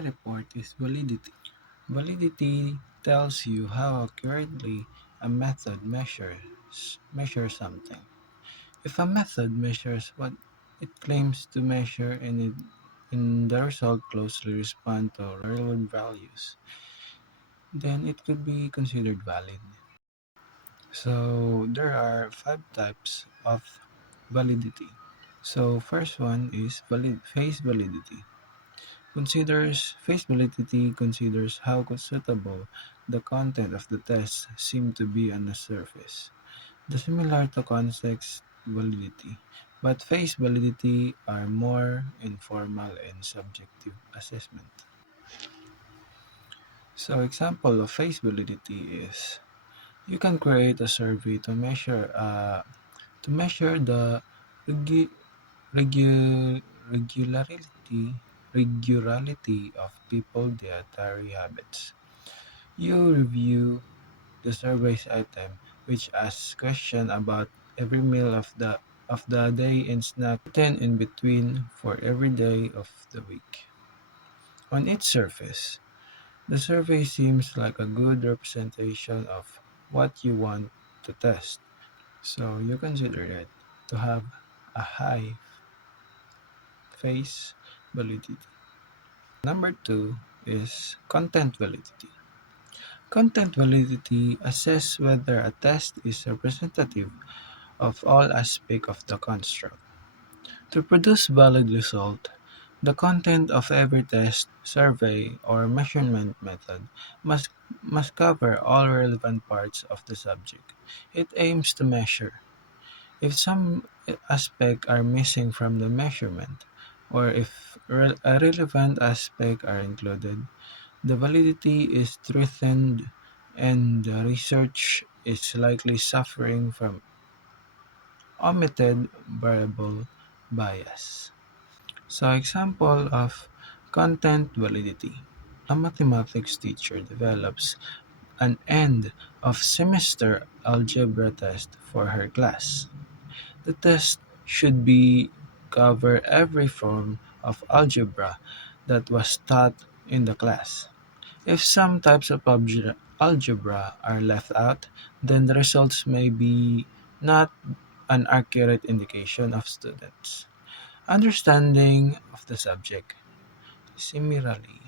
report is validity. Validity tells you how accurately a method measures something. If a method measures what it claims to measure and the result closely respond to real-world values, then it could be considered valid. So there are five types of validity. So first one is face validity. Considers face validity considers how suitable the content of the test seem to be on the surface. The similar to context validity, but face validity are more informal and subjective assessment. So example of face validity is you can create a survey to measure the regu- regu- regularity regularity of people dietary habits. You review the survey's item, which asks questions about every meal of the day and snack eaten in between for every day of the week. On its surface, the survey seems like a good representation of what you want to test, so you consider it to have a high face validity. Number two is content validity. Content validity assesses whether a test is representative of all aspects of the construct. To produce valid result, the content of every test, survey, or measurement method must, must cover all relevant parts of the subject. It aims to measure. If some aspects are missing from the measurement, or if irrelevant aspects are included, the validity is threatened and the research is likely suffering from omitted variable bias. So example of content validity. A mathematics teacher develops an end of semester algebra test for her class. The test should be cover every form of algebra that was taught in the class. If some types of algebra are left out, then the results may be not an accurate indication of students' understanding of the subject. Similarly,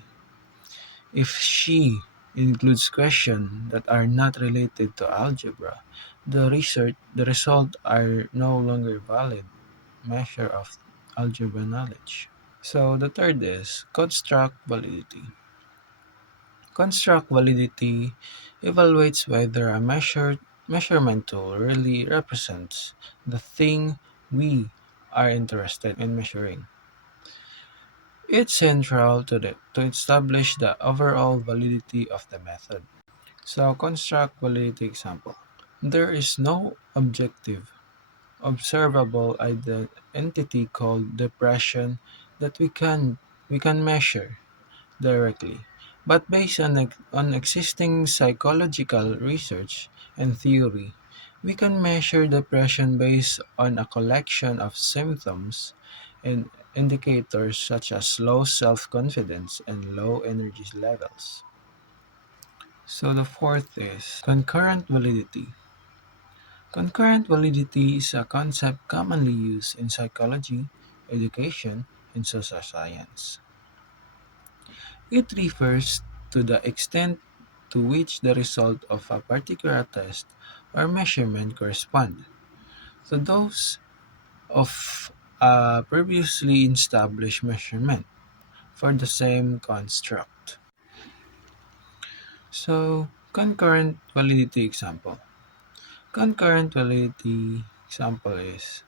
if she includes questions that are not related to algebra, the results are no longer valid measure of algebra knowledge. So the third is construct validity. Construct validity evaluates whether a measurement tool really represents the thing we are interested in measuring. It's central to establish the overall validity of the method. So construct validity example. There is no objective, observable entity called depression that we can measure directly. But based on existing psychological research and theory, we can measure depression based on a collection of symptoms and indicators such as low self-confidence and low energy levels. So the fourth is concurrent validity. Concurrent validity is a concept commonly used in psychology, education, and social science. It refers to the extent to which the result of a particular test or measurement correspond to those of a previously established measurement for the same construct. So, concurrent validity example. Concurrent validity example is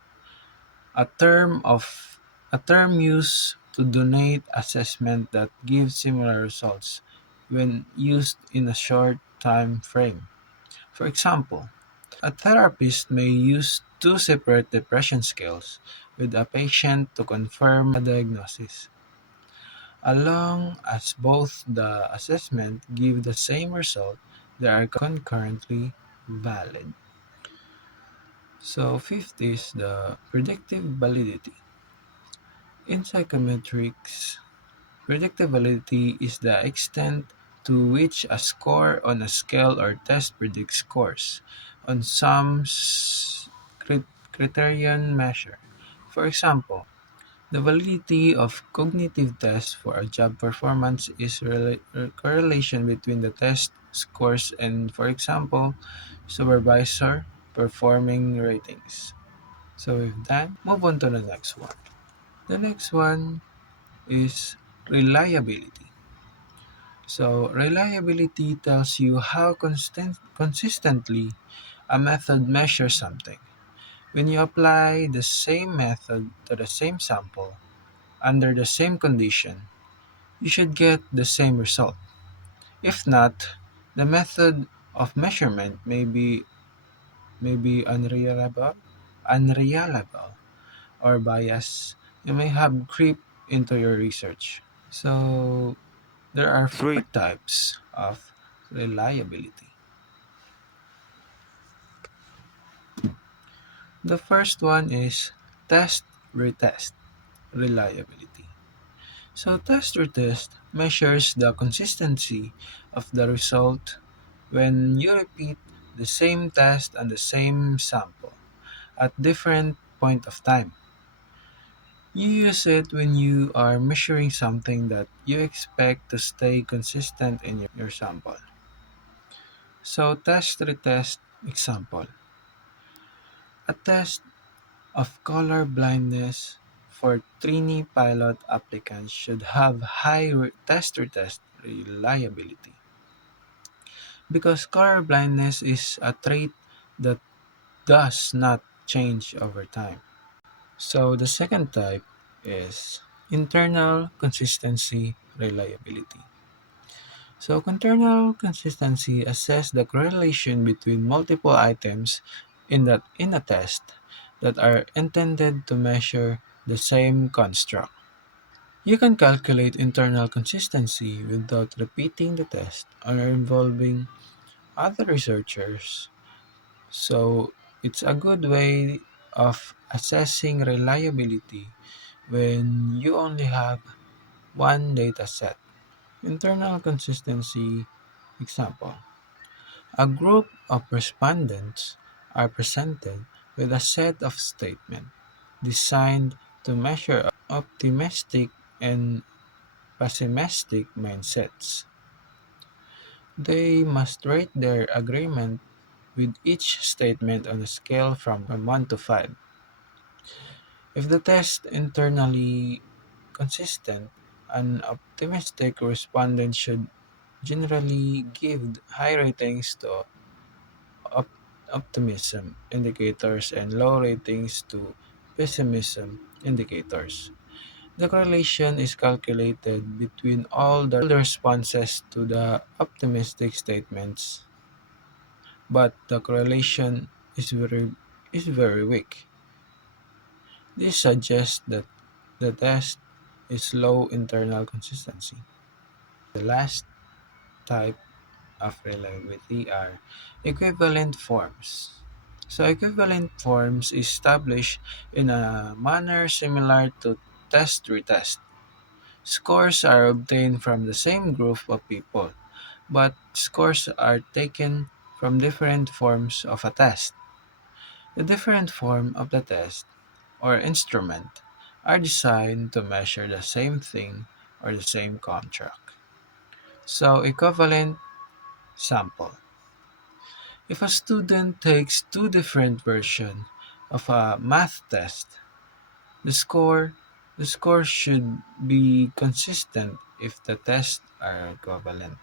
a term of a term used to denote assessment that gives similar results when used in a short time frame. For example, a therapist may use two separate depression scales with a patient to confirm a diagnosis, as long as both the assessment give the same result, they are concurrently valid. So fifth is the predictive validity. In psychometrics, Predictability is the extent to which a score on a scale or test predicts scores on some criterion measure. For example, the validity of cognitive tests for a job performance is a correlation between the test scores and, for example, supervisor performing ratings. So with that, move on to the next one. The next one is reliability. So reliability tells you how consistently a method measures something. When you apply the same method to the same sample under the same condition, you should get the same result. If not, the method of measurement may be unreliable, or bias. You may have creep into your research. So there are four types of reliability. The first one is test retest reliability. So test retest measures the consistency of the result when you repeat the same test on the same sample at different point of time. You use it when you are measuring something that you expect to stay consistent in your sample. So test retest example. A test of color blindness for trainee pilot applicants should have high test retest reliability because color blindness is a trait that does not change over time. So the second type is internal consistency reliability. So internal consistency assess the correlation between multiple items in a test that are intended to measure the same construct. You can calculate internal consistency without repeating the test or involving other researchers. So it's a good way of assessing reliability when you only have one data set. Internal consistency example. A group of respondents are presented with a set of statements designed to measure optimistic and pessimistic mindsets. They must rate their agreement with each statement on a scale from 1 to 5. If the test internally consistent, an optimistic respondent should generally give high ratings to op- optimism indicators and low ratings to pessimism indicators. The correlation is calculated between all the responses to the optimistic statements, but the correlation is very weak. This suggests that the test is low internal consistency. The last type of reliability are equivalent forms. So equivalent forms is established in a manner similar to test retest. Scores are obtained from the same group of people, but scores are taken from different forms of a test. The different form of the test or instrument are designed to measure the same thing or the same contract. So equivalent sample. If a student takes two different versions of a math test, the score the score should be consistent if the tests are equivalent.